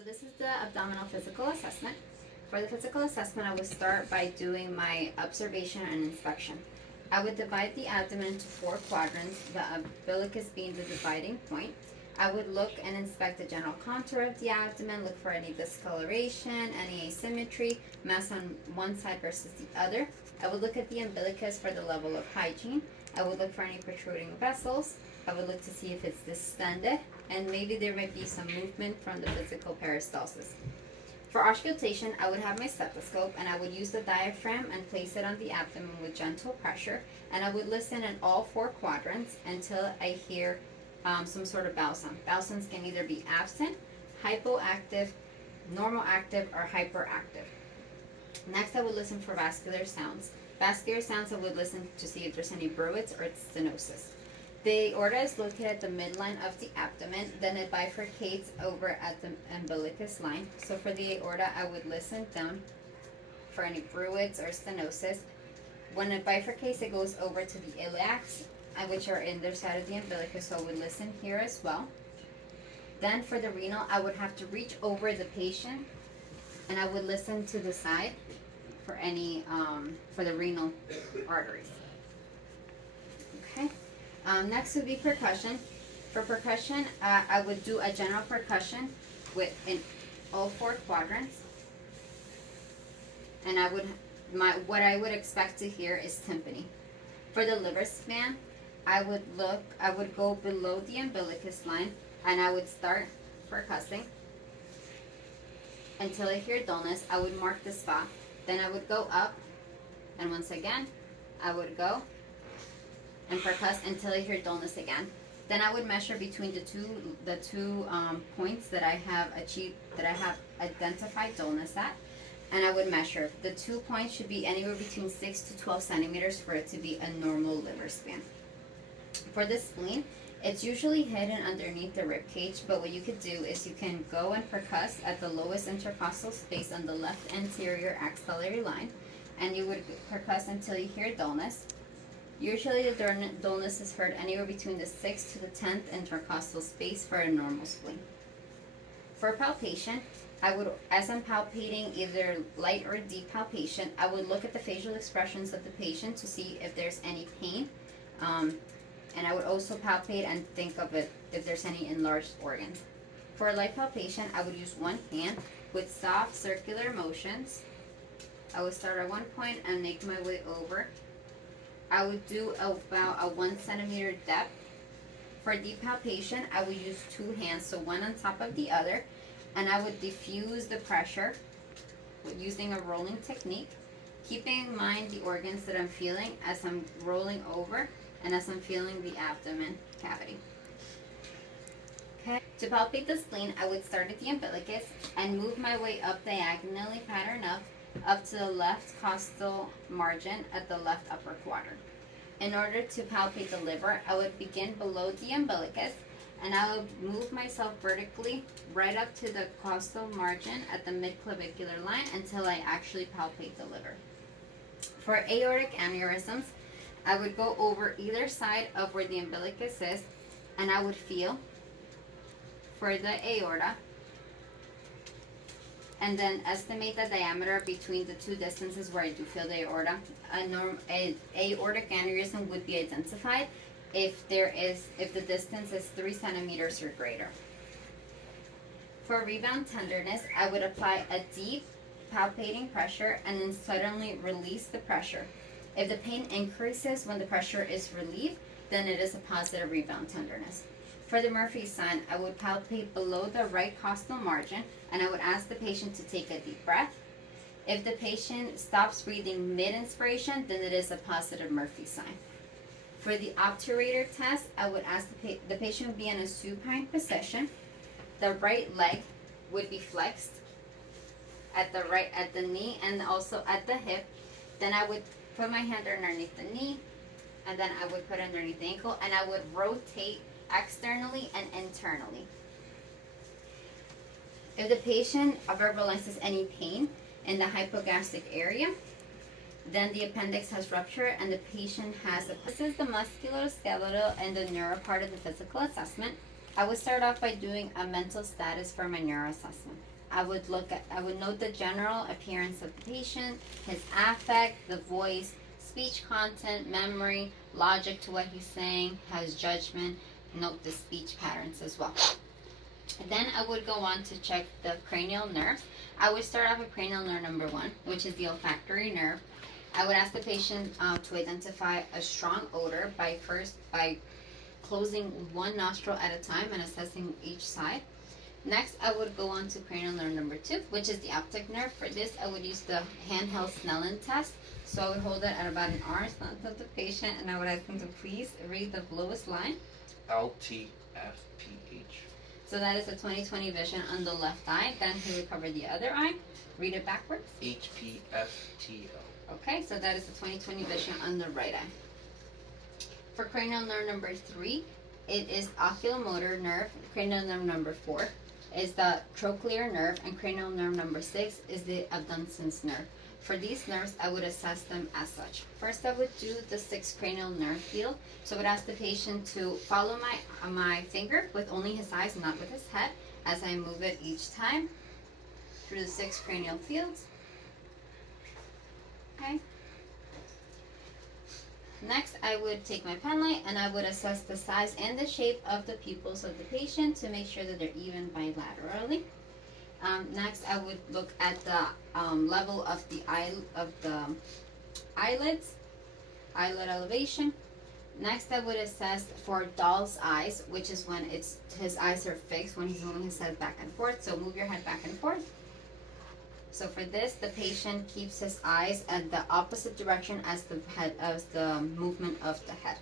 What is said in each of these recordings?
So this is the abdominal physical assessment. For the physical assessment, I would start by doing my observation and inspection. I would divide the abdomen into 4 quadrants, the umbilicus being the dividing point. I would look and inspect the general contour of the abdomen, look for any discoloration, any asymmetry, mass on one side versus the other. I would look at the umbilicus for the level of hygiene. I would look for any protruding vessels. I would look to see if it's distended, and maybe there might be some movement from the physical peristalsis. For auscultation, I would have my stethoscope and I would use the diaphragm and place it on the abdomen with gentle pressure, and I would listen in all 4 quadrants until I hear some sort of bowel sound. Bowel sounds can either be absent, hypoactive, normal active, or hyperactive. Next, I would listen for vascular sounds. Vascular sounds, I would listen to see if there's any bruits or stenosis. The aorta is located at the midline of the abdomen, then it bifurcates over at the umbilicus line. So for the aorta, I would listen down for any bruits or stenosis. When it bifurcates, it goes over to the iliacs, which are in their side of the umbilicus, so I would listen here as well. Then for the renal, I would have to reach over the patient and I would listen to the side for any, for the renal arteries. Okay. Next would be percussion. For percussion, I would do a general percussion in all 4 quadrants, and what I would expect to hear is timpani. For the liver span, I would go below the umbilicus line, and I would start percussing until I hear dullness. I would mark the spot. Then I would go up, and once again, I would go and percuss until I hear dullness again. Then I would measure between the two points that I have achieved, that I have identified dullness at, and I would measure. The 2 points should be anywhere between 6 to 12 centimeters for it to be a normal liver span. For the spleen, it's usually hidden underneath the rib cage, but what you could do is you can go and percuss at the lowest intercostal space on the left anterior axillary line, and you would percuss until you hear dullness. Usually the dullness is heard anywhere between the 6th to the 10th intercostal space for a normal spleen. For palpation, as I'm palpating either light or deep palpation, I would look at the facial expressions of the patient to see if there's any pain. And I would also palpate and think of it if there's any enlarged organs. For light palpation, I would use one hand with soft circular motions. I would start at one point and make my way over. I would do about a 1 centimeter depth. For deep palpation, I would use 2 hands, so one on top of the other, and I would diffuse the pressure using a rolling technique, keeping in mind the organs that I'm feeling as I'm rolling over and as I'm feeling the abdomen cavity. Okay. To palpate the spleen, I would start at the umbilicus and move my way up diagonally, pattern up to the left costal margin at the left upper quadrant. In order to palpate the liver, I would begin below the umbilicus and I would move myself vertically right up to the costal margin at the midclavicular line until I actually palpate the liver. For aortic aneurysms, I would go over either side of where the umbilicus is and I would feel for the aorta, and then estimate the diameter between the 2 distances where I do feel the aorta. An aortic aneurysm would be identified if the distance is 3 centimeters or greater. For rebound tenderness, I would apply a deep palpating pressure and then suddenly release the pressure. If the pain increases when the pressure is relieved, then it is a positive rebound tenderness. For the Murphy sign, I would palpate below the right costal margin and I would ask the patient to take a deep breath. If the patient stops breathing mid-inspiration, then it is a positive Murphy sign. For the obturator test, I would ask the patient would be in a supine position. The right leg would be flexed at the knee and also at the hip. Then I would put my hand underneath the knee, and then I would put underneath the ankle, and I would rotate externally and internally. If the patient verbalizes any pain in the hypogastric area, then the appendix has ruptured and the patient has This is the musculoskeletal and the neuro part of the physical assessment. I would start off by doing a mental status for my neuro assessment. I would note the general appearance of the patient, his affect, the voice, speech content, memory, logic to what he's saying, has judgment, note the speech patterns as well. Then I would go on to check the cranial nerves. I would start off with cranial nerve number 1, which is the olfactory nerve. I would ask the patient to identify a strong odor by closing one nostril at a time and assessing each side. Next, I would go on to cranial nerve number 2, which is the optic nerve. For this, I would use the handheld Snellen test. So I would hold it at about an arm's length of the patient, and I would ask him to please read the lowest line. LTFPH. So that is a 20/20 vision on the left eye. Then he would cover the other eye. Read it backwards. HPFTO. Okay, so that is a 20/20 vision on the right eye. For cranial nerve number 3, it is oculomotor nerve. Cranial nerve number 4 is the trochlear nerve, and cranial nerve number 6 is the abducens nerve. For these nerves, I would assess them as such. First, I would do the 6 cranial nerve field. So I would ask the patient to follow my finger with only his eyes, not with his head, as I move it each time through the 6 cranial fields. Okay. Next, I would take my pen light and I would assess the size and the shape of the pupils of the patient to make sure that they're even bilaterally. Next, I would look at the level of the eyelids, eyelid elevation. Next, I would assess for doll's eyes, which is when his eyes are fixed, when he's moving his head back and forth. So move your head back and forth. So for this, the patient keeps his eyes at the opposite direction as the movement of the head.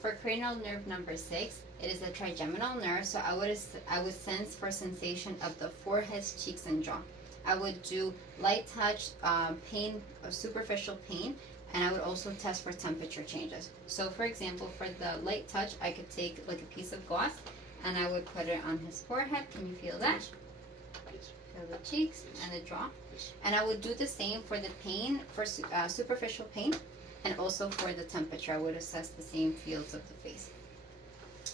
For cranial nerve number 6, it is the trigeminal nerve. So I would sense for sensation of the forehead, cheeks, and jaw. I would do light touch, pain, superficial pain, and I would also test for temperature changes. So for example, for the light touch, I could take like a piece of gauze and I would put it on his forehead. Can you feel that? Feel the cheeks and the jaw. And I would do the same for the pain, for superficial pain, and also for the temperature. I would assess the same fields of the face.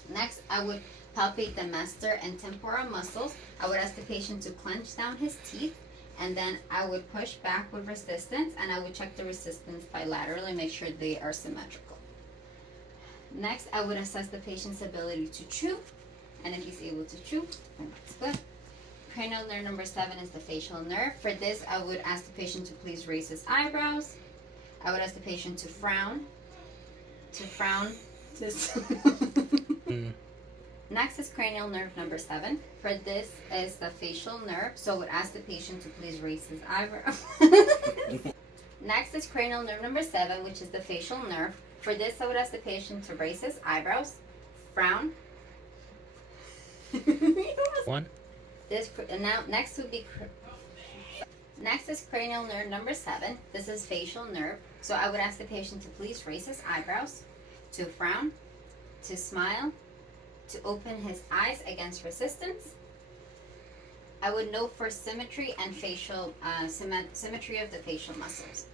Next, I would palpate the masseter and temporal muscles. I would ask the patient to clench down his teeth, and then I would push back with resistance, and I would check the resistance bilaterally, make sure they are symmetrical. Next, I would assess the patient's ability to chew, and if he's able to chew, then that's good. Cranial nerve number 7 is the facial nerve. For this, I would ask the patient to please raise his eyebrows. I would ask the patient to frown. Next is cranial nerve number 7. For this is the facial nerve, so I would ask the patient to please raise his eyebrows. Next is cranial nerve number 7, which is the facial nerve. For this, I would ask the patient to raise his eyebrows, frown. One. Next is cranial nerve number 7. This is facial nerve. So I would ask the patient to please raise his eyebrows, to frown, to smile, to open his eyes against resistance. I would note for symmetry and facial symmetry of the facial muscles.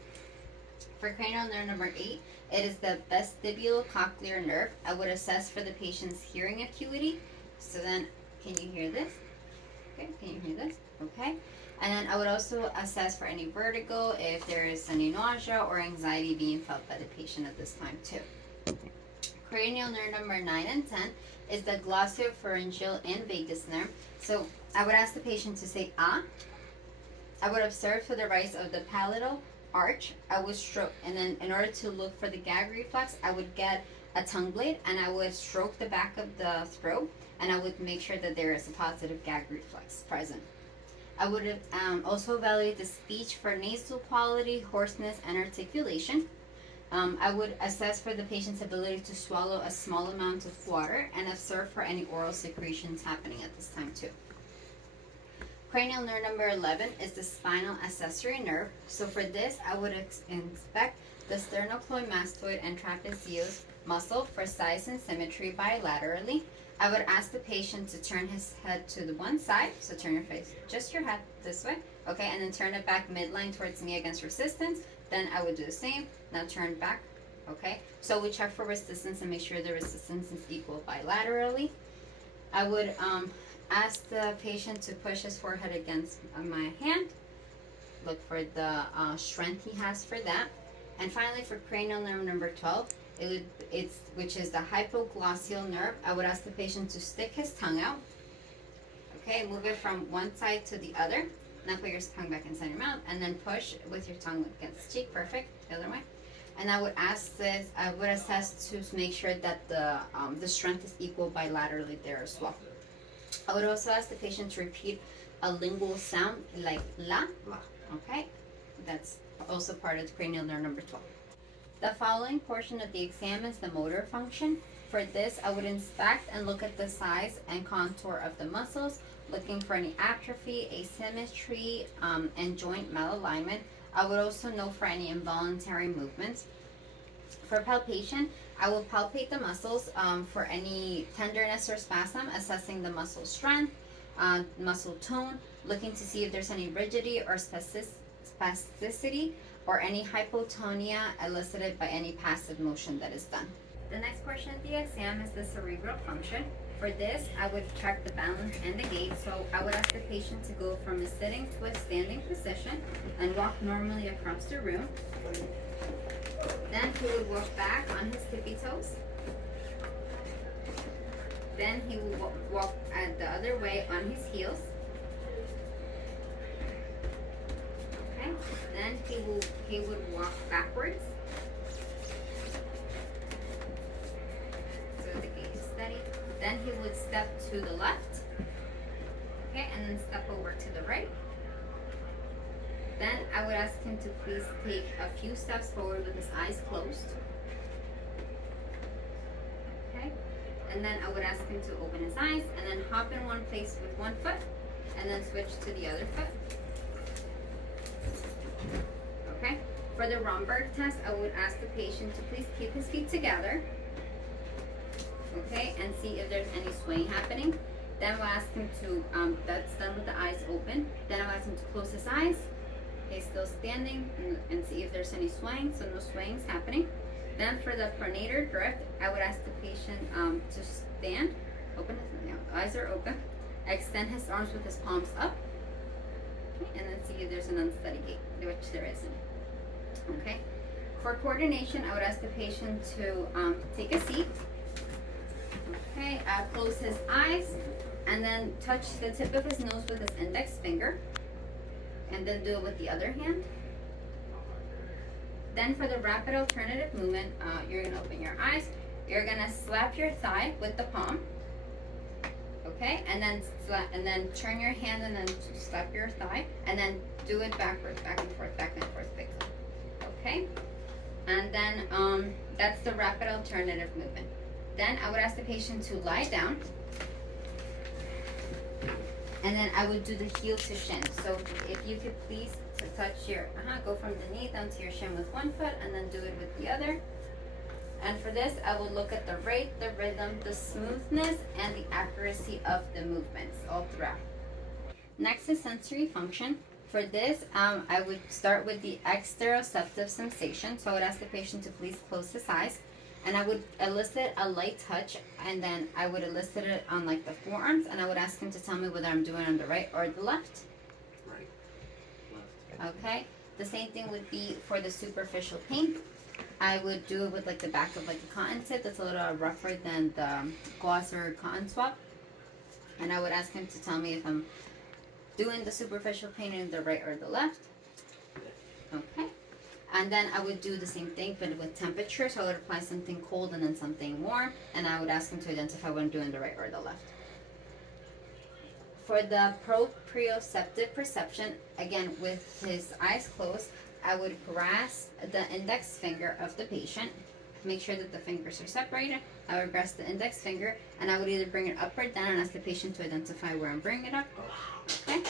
For cranial nerve number 8, it is the vestibulocochlear nerve. I would assess for the patient's hearing acuity. So then, can you hear this? Okay, can you hear this? Okay. And then I would also assess for any vertigo, if there is any nausea or anxiety being felt by the patient at this time too. Cranial nerve number 9 and 10 is the glossopharyngeal and vagus nerve. So I would ask the patient to say ah. I would observe for the rise of the palatal arch. I would stroke, and then in order to look for the gag reflex, I would get a tongue blade and I would stroke the back of the throat, and I would make sure that there is a positive gag reflex present. I would also evaluate the speech for nasal quality, hoarseness, and articulation. I would assess for the patient's ability to swallow a small amount of water and observe for any oral secretions happening at this time too. Cranial nerve number 11 is the spinal accessory nerve. So for this, I would inspect the sternocleidomastoid and trapezius muscle for size and symmetry bilaterally. I would ask the patient to turn his head to the one side, so turn your face, just your head this way, okay, and then turn it back midline towards me against resistance. Then I would do the same, now turn back, okay. So we check for resistance and make sure the resistance is equal bilaterally. I would ask the patient to push his forehead against my hand. Look for the strength he has for that. And finally, for cranial nerve number 12, which is the hypoglossal nerve. I would ask the patient to stick his tongue out. Okay, move it from one side to the other. Now put your tongue back inside your mouth, and then push with your tongue against the cheek. Perfect. The other way. And I would assess to make sure that the strength is equal bilaterally there as well. I would also ask the patient to repeat a lingual sound like la. Okay, that's also part of the cranial nerve number 12. The following portion of the exam is the motor function. For this, I would inspect and look at the size and contour of the muscles, looking for any atrophy, asymmetry, and joint malalignment. I would also know for any involuntary movements. For palpation, I will palpate the muscles for any tenderness or spasm, assessing the muscle strength, muscle tone, looking to see if there's any rigidity or spasticity or any hypotonia elicited by any passive motion that is done. The next portion of the exam is the cerebral function. For this, I would check the balance and the gait. So I would ask the patient to go from a sitting to a standing position and walk normally across the room. Then he would walk back on his tippy toes. Then he would walk the other way on his heels. Okay. Then he would walk backwards. So the gait is steady. Then he would step to the left. Okay, and then step over to the right. Then I would ask him to please take a few steps forward with his eyes closed. Okay. And then I would ask him to open his eyes and then hop in one place with one foot and then switch to the other foot. Okay. For the Romberg test, I would ask the patient to please keep his feet together. Okay, and see if there's any swaying happening. Then we'll ask him to, that's done with the eyes open. Then I'll ask him to close his eyes. Okay, still standing, and see if there's any swaying, so no swaying's happening. Then for the pronator drift, I would ask the patient to stand, open his eyes are open, extend his arms with his palms up, okay, and then see if there's an unsteady gait, which there isn't. Okay. For coordination, I would ask the patient to take a seat. Okay, close his eyes, and then touch the tip of his nose with his index finger. And then do it with the other hand. Then for the rapid alternative movement, you're gonna open your eyes. You're gonna slap your thigh with the palm. Okay, and then turn your hand and then slap your thigh, and then do it backwards, back and forth quickly. Okay, and then that's the rapid alternative movement. Then I would ask the patient to lie down. And then I would do the heel to shin. So if you could please touch your, go from the knee down to your shin with one foot and then do it with the other. And for this, I will look at the rate, the rhythm, the smoothness, and the accuracy of the movements all throughout. Next is sensory function. For this, I would start with the exteroceptive sensation. So I would ask the patient to please close his eyes. And I would elicit a light touch, and then I would elicit it on like the forearms, and I would ask him to tell me whether I'm doing it on the right or the left. Right. Left. Okay. The same thing would be for the superficial pain. I would do it with like the back of like a cotton tip that's a little rougher than the gauze or cotton swab. And I would ask him to tell me if I'm doing the superficial pain in the right or the left. Okay. And then I would do the same thing, but with temperature. So I would apply something cold and then something warm, and I would ask him to identify when I'm doing the right or the left. For the proprioceptive perception, again with his eyes closed, I would grasp the index finger of the patient, make sure that the fingers are separated. I would grasp the index finger, and I would either bring it up or down and ask the patient to identify where I'm bringing it up. Okay.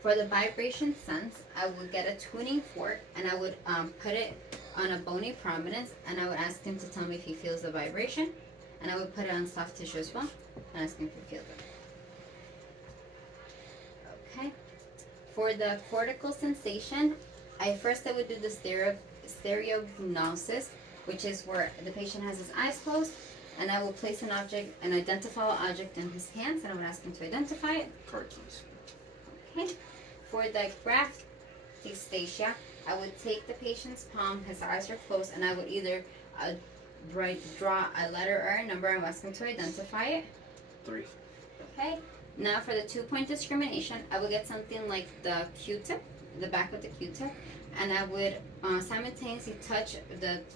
For the vibration sense, I would get a tuning fork and I would put it on a bony prominence, and I would ask him to tell me if he feels the vibration, and I would put it on soft tissue as well and ask him if he feels it. Okay. For the cortical sensation, I would do the stereognosis, which is where the patient has his eyes closed, and I will place an object, an identifiable object in his hands, and I would ask him to identify it. Car keys. Okay. For the graphesthesia, I would take the patient's palm, his eyes are closed, and I would either draw a letter or a number and ask him to identify it. 3. Okay. Now for the 2-point discrimination, I would get something like the Q-tip, the back of the Q-tip, and I would simultaneously touch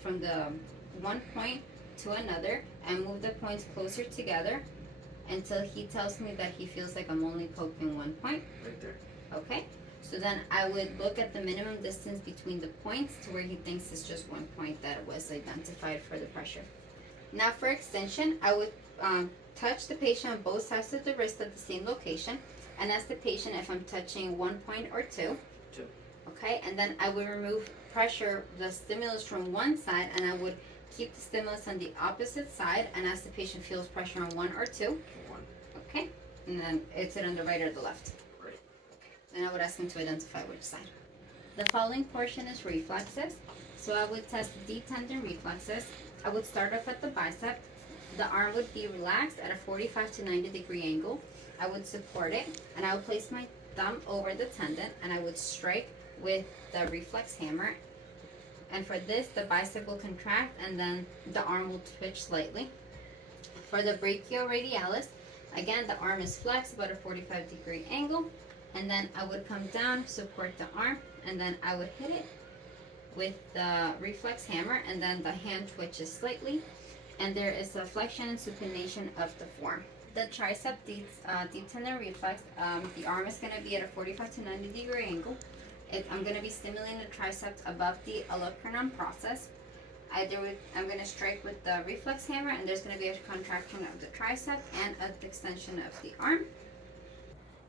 from the one point to another and move the points closer together until he tells me that he feels like I'm only poking one point. Right there. Okay. So then I would look at the minimum distance between the points to where he thinks it's just one point that was identified for the pressure. Now for extension, I would touch the patient on both sides of the wrist at the same location and ask the patient if I'm touching 1 point or 2. 2. Okay, and then I would remove pressure, the stimulus from one side, and I would keep the stimulus on the opposite side and ask the patient feels pressure on 1 or 2. 1. Okay, and then is it on the right or the left? Right. And I would ask him to identify which side. The following portion is reflexes. So I would test deep tendon reflexes. I would start off at the bicep. The arm would be relaxed at a 45 to 90 degree angle. I would support it, and I would place my thumb over the tendon, and I would strike with the reflex hammer. And for this, the bicep will contract, and then the arm will twitch slightly. For the brachioradialis, again, the arm is flexed about a 45 degree angle, and then I would come down, support the arm, and then I would hit it with the reflex hammer, and then the hand twitches slightly, and there is a flexion and supination of the form. The tricep deep tendon reflex, the arm is going to be at a 45 to 90 degree angle. I'm going to be stimulating the triceps above the olecranon process. I'm going to strike with the reflex hammer, and there's going to be a contraction of the tricep and an extension of the arm.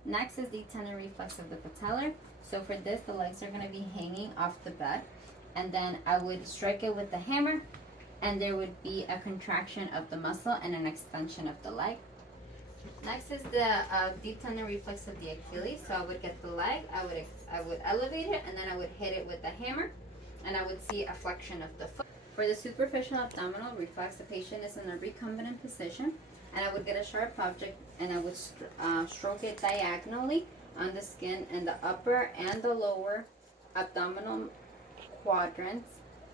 Next is the tendon reflex of the patellar. So for this, the legs are going to be hanging off the bed, and then I would strike it with the hammer, and there would be a contraction of the muscle and an extension of the leg. Next is the deep tendon reflex of the Achilles. So I would get the leg, I would elevate it, and then I would hit it with the hammer, and I would see a flexion of the foot. For the superficial abdominal reflex, the patient is in a recumbent position, and I would get a sharp object, and I would stroke it diagonally on the skin in the upper and the lower abdominal quadrants,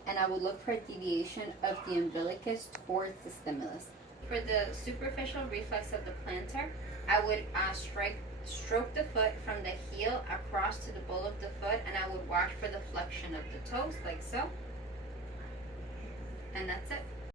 and I would look for a deviation of the umbilicus towards the stimulus. For the superficial reflex of the plantar, I would stroke the foot from the heel across to the ball of the foot, and I would watch for the flexion of the toes, like so. And that's it.